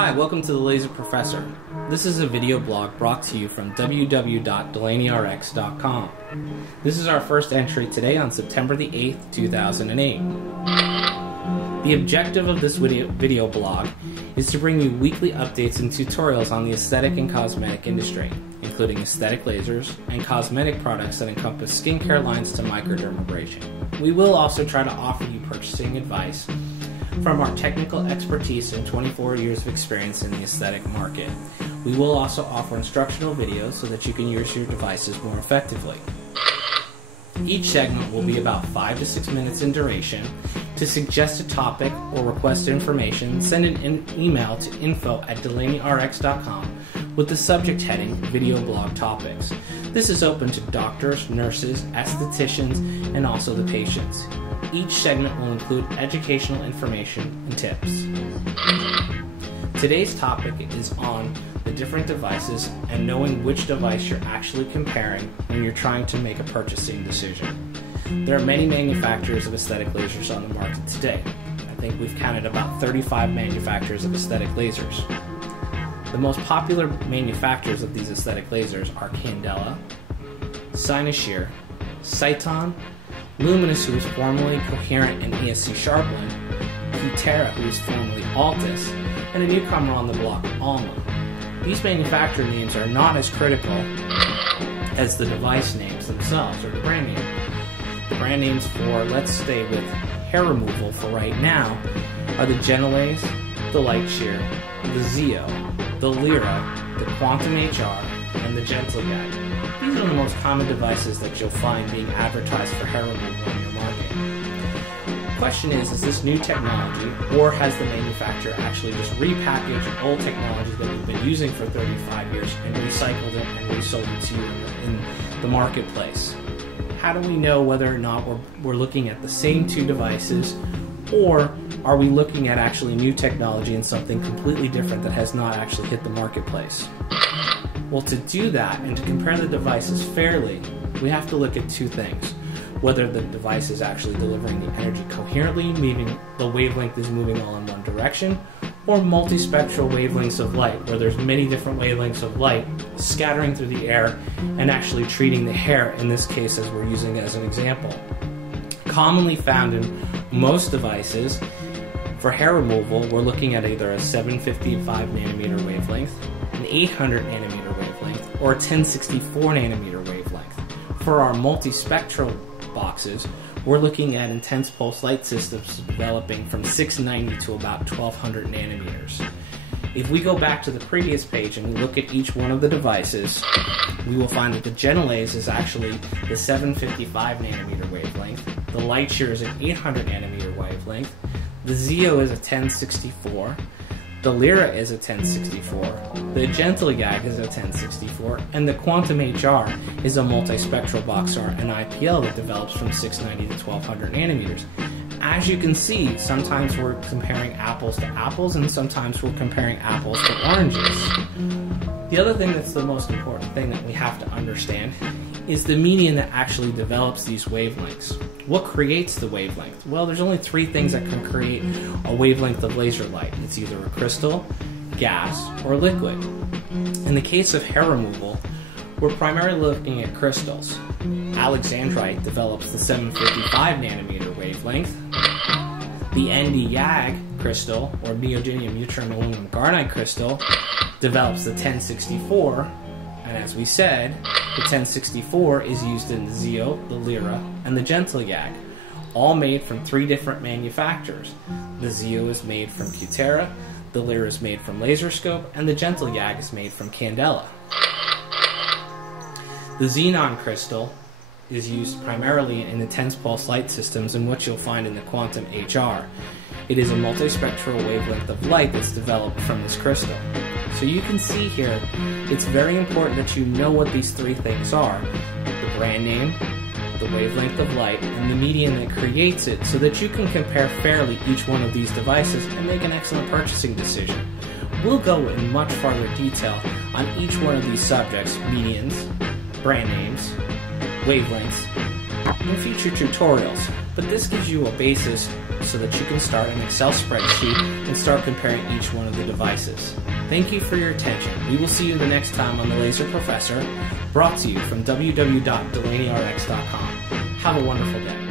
Hi, welcome to the Laser Professor. This is a video blog brought to you from www.delaney.rx.com. This is our first entry today on September the 8th, 2008. The objective of this video blog is to bring you weekly updates and tutorials on the aesthetic and cosmetic industry, including aesthetic lasers and cosmetic products that encompass skincare lines to microdermabrasion. We will also try to offer you purchasing advice from our technical expertise and 24 years of experience in the aesthetic market. We will also offer instructional videos so that you can use your devices more effectively. Each segment will be about 5 to 6 minutes in duration. To suggest a topic or request information, send an email to info@DelaneyRx.com with the subject heading Video Blog Topics. This is open to doctors, nurses, estheticians, and also the patients. Each segment will include educational information and tips. Today's topic is on the different devices and knowing which device you're actually comparing when you're trying to make a purchasing decision. There are many manufacturers of aesthetic lasers on the market today. I think we've counted about 35 manufacturers of aesthetic lasers. The most popular manufacturers of these aesthetic lasers are Candela, Cynosure, Cyton, Luminous, who is formerly Coherent and ESC Sharpland, Cutera, who is formerly Altus, and a newcomer on the block, Alma. These manufacturer names are not as critical as the device names themselves, or the brand name. The brand names for, let's stay with hair removal for right now, are the Genelaze, the Lightshear, the Zeo, the Lyra, the Quantum HR, and the Gentle Gag. These are the most common devices that you'll find being advertised for hair removal in your market. The question is this new technology, or has the manufacturer actually just repackaged old technology that we've been using for 35 years and recycled it and resold it to you in the marketplace? How do we know whether or not we're looking at the same two devices, or are we looking at actually new technology and something completely different that has not actually hit the marketplace? Well, to do that and to compare the devices fairly, we have to look at two things. Whether the device is actually delivering the energy coherently, meaning the wavelength is moving all in one direction, or multispectral wavelengths of light, where there's many different wavelengths of light scattering through the air and actually treating the hair, in this case as we're using it as an example. Commonly found in most devices for hair removal, we're looking at either a 755 nanometer wavelength, an 800 nanometer wavelength, or a 1064 nanometer wavelength. For our multispectral boxes, we're looking at intense pulse light systems developing from 690 to about 1200 nanometers. If we go back to the previous page and we look at each one of the devices, we will find that the Genelaze is actually the 755 nanometer wavelength, the Lightshear is an 800 nanometer wavelength, the Zeo is a 1064, the Lyra is a 1064, the Gentle Gag is a 1064, and the Quantum HR is a multispectral boxer, an IPL that develops from 690 to 1200 nanometers. As you can see, sometimes we're comparing apples to apples, and sometimes we're comparing apples to oranges. The other thing that's the most important thing that we have to understand is the medium that actually develops these wavelengths. What creates the wavelength? Well, there's only three things that can create a wavelength of laser light. It's either a crystal, gas, or liquid. In the case of hair removal, we're primarily looking at crystals. Alexandrite develops the 755 nanometer wavelength. The ND-YAG crystal, or neodymium yttrium aluminum garnite crystal, develops the 1064, and as we said, the 1064 is used in the Zeo, the Lyra, and the Gentle Gag, all made from three different manufacturers. The Zeo is made from Cutera, the Lyra is made from Laserscope, and the Gentle Gag is made from Candela. The xenon crystal is used primarily in intense pulse light systems, and what you'll find in the Quantum HR. It is a multispectral wavelength of light that's developed from this crystal. So you can see here, it's very important that you know what these three things are: the brand name, the wavelength of light, and the medium that creates it, so that you can compare fairly each one of these devices and make an excellent purchasing decision. We'll go in much farther detail on each one of these subjects, medians, brand names, wavelengths, in future tutorials. but this gives you a basis so that you can start an Excel spreadsheet and start comparing each one of the devices. Thank you for your attention. We will see you the next time on The Laser Professor, brought to you from www.DelaneyRx.com. Have a wonderful day.